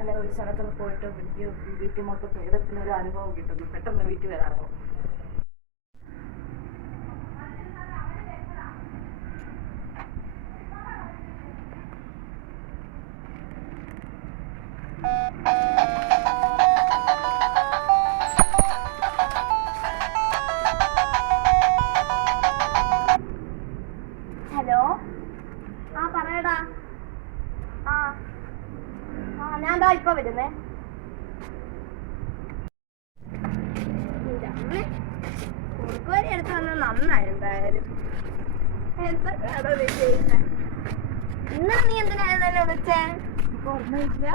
നല്ല ഒരു സ്ഥലത്തൊക്കെ പോയിട്ട് വീട്ടിൽ മൊത്തം പ്രേതത്തിനൊരു അനുഭവം കിട്ടുന്നു. പെട്ടെന്ന് വീട്ടിൽ വരാമോ? ഹലോ, ആ പറയടാ. ആ ആ ഞാൻ ദാ ഇപ്പൊ വരുന്നേ. കുറുക്കുവരി എടുത്ത് വന്നത് നന്നായി. എന്തായാലും എന്തൊക്കെയാണോ നീ ചെയ്യുന്നെ? ഇന്നലെ നീ എന്തിനായിരുന്നു എന്നെ വിളിച്ചേ?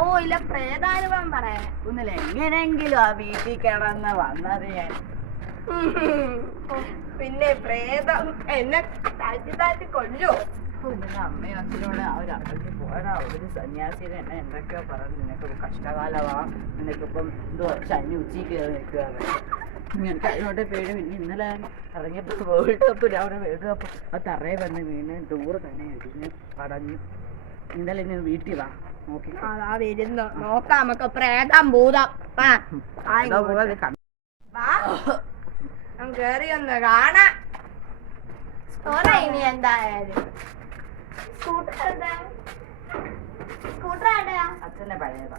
ഓ ഇല്ല, പ്രേതാനുഭവം പറയാൻ. ഒന്നില്ല, എങ്ങനെയെങ്കിലും ആ വീട്ടിൽ കിടന്ന് വന്നത് ഞാൻ. പിന്നെ പ്രേതം എന്നെ താഴ്ത്തി കൊല്ലോ? അമ്മയും അച്ഛനോട് ആ ഒരു അമ്പലത്തിൽ പോരാ, ഒരു സന്യാസിനെ എന്നെ എന്തൊക്കെയോ പറഞ്ഞു, നിനക്ക് കഷ്ടകാലമാ, നിനക്കിപ്പം എന്തോ ശനി ഉച്ചി കയറി നിൽക്കുകയാണ്. എനിക്ക് അതിനോട്ട് പേടി. പിന്നെ ഇന്നലെ ഇറങ്ങിയപ്പോൾ വേൾഡ് കപ്പ്, രാവിലെ വേൾഡ് കപ്പ് ആ തറയെ വന്ന് വീണ് ടൂറ് തന്നെ ഇടിഞ്ഞ് പടഞ്ഞു. ഇന്നലെ ഇനി വീട്ടിൽ വാ, നോക്കി വരുന്നു നോക്കാം നമുക്ക്. പ്രേതം ഭൂതം കേറി ഒന്ന് കാണാം. ഇനി എന്തായാലും സ്കൂട്ടർ അച്ഛൻ്റെ പഴയതാ.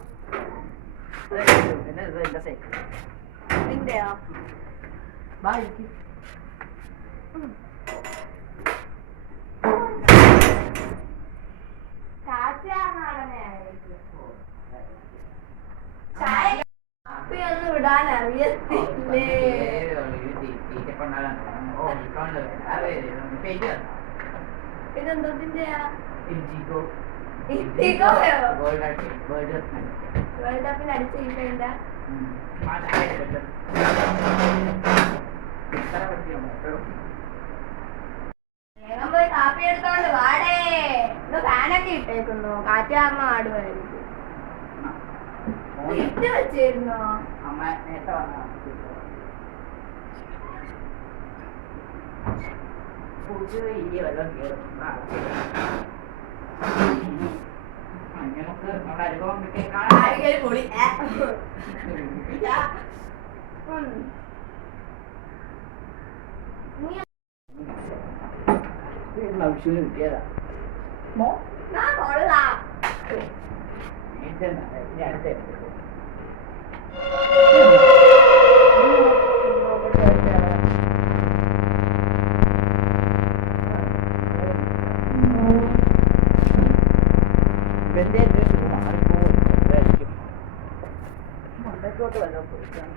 എന്റെ സൈക്കിൾ നിന്റെയോ? വാ ഇരിക്കും. കാപ്പിയൊന്നും ഇടാൻ അറിയത്തില്ലേ? ഇതെന്തോത്തിന്റെയാ? വേൾഡ് കപ്പിന് അടിച്ചിരിക്കണ്ട. വേഗം പോയി കാപ്പി എടുത്തോണ്ട് വാടേ. ഇത് ഫാനൊക്കെ ഇട്ടേക്കുന്നു, കാറ്റ് കാരണം ആടുമായിരിക്കും. ഇട്ട് വെച്ചിരുന്നോ? അമ്മ നേരത്തെ വന്ന ഇനി വല്ലതും കയറും. നമുക്ക് നമ്മുടെ അനുഭവം പൊളി. ആവശ്യം കിട്ടിയതാ. അടുത്ത മണ്ടത്തോട്ട് വല്ലതും പോയിട്ടാണ്.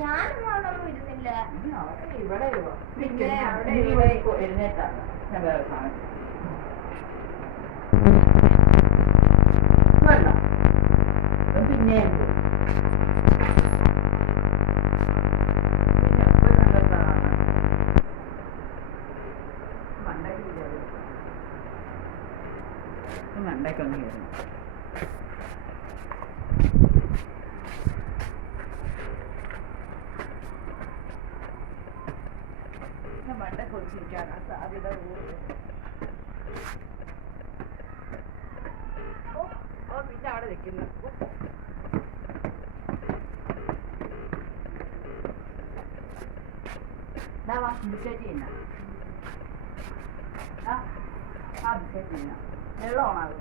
ഞാനൊന്നും ഇരുന്നില്ല. ഇവിടെ എഴുന്നേറ്റാണ് ഞാൻ വേറെ സാധനം പിന്നെ മണ്ടയ്ക്കൊന്ന് കയറുന്നു. മണ്ട കുറിച്ചിരിക്കാണ് സാധ്യത കൂടുതൽ. പിന്നെ അവിടെ നിൽക്കുന്നു. ബിസ്ക്കറ്റ് ചെയ്യുന്ന ആ ബിസ്ക്കറ്റ് ചെയ്യുന്ന വെള്ളമാണോ?